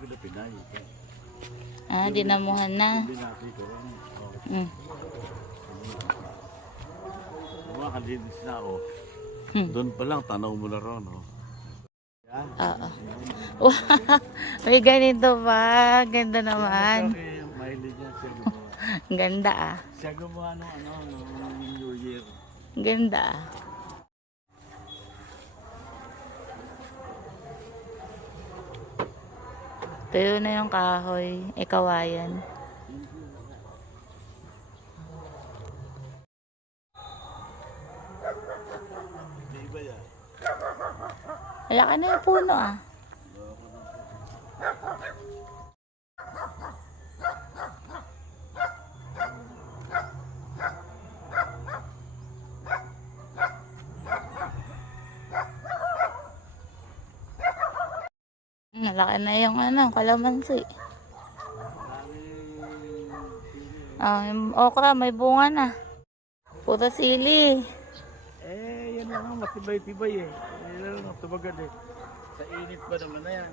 ko na pinay. Ah, dinamuhan na. Binati ko rin. Oh. Mm. Makalinis na ako. Hmm. Doon pa lang, tanaw mo na ron. Oh. Oo. Wow, may ganito pa. Ganda naman. Okay, mahilig niya siya gumawa. Ganda ah. Siya gumawa nung ano, nung New Year. Ganda ah. Tuyo na yung kahoy. Eh, kawayan. Di ba yan? Wala ka na yung puno ah. Malaki na yung ano, kalamansi. Ah, yung okra, may bunga na. Puta sili. Eh, yan lang ang matibay-tibay eh. Yan lang ang tumagan eh. Sa init pa naman na yan.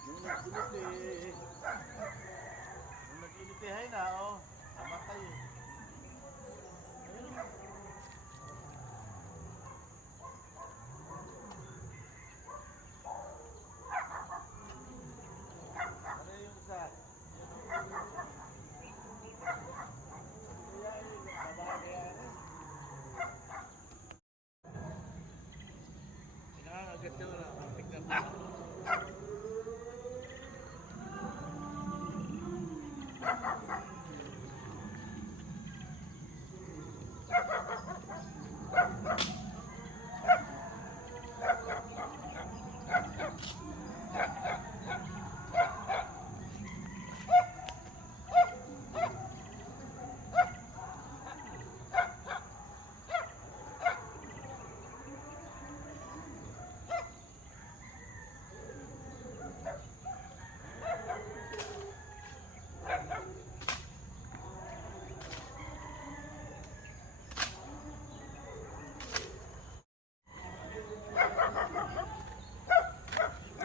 Nung nag-init eh. Nung nag-init eh, hay na oh. Namatay eh.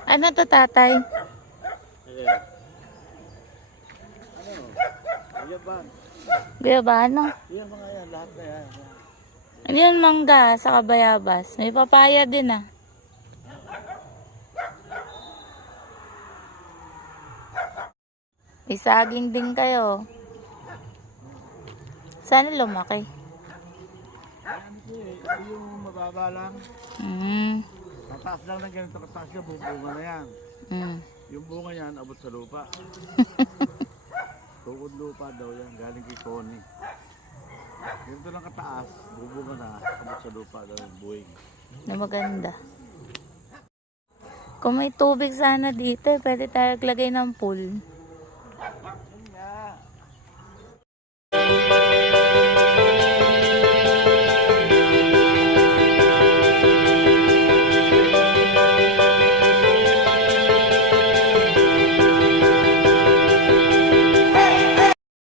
Ano to tatay? Eh. Ano? Guyabano? Yan mga yan, lahat na yan. Ano yun mangga sa kabayabas? May papaya din ah. May saging din kayo. Sana lumaki. Eh, ito yung mababa lang. Mm. Tataas lang ng ganito kataas na bunga na yan. Mm. Yung bunga yan, abot sa lupa. Tukod lupa daw yan, galing kay Connie. Ganito lang kataas, bubunga na, abot sa lupa daw yung buwing. Na maganda. Kung may tubig sana dito, eh, pwede tayo maglagay ng pool.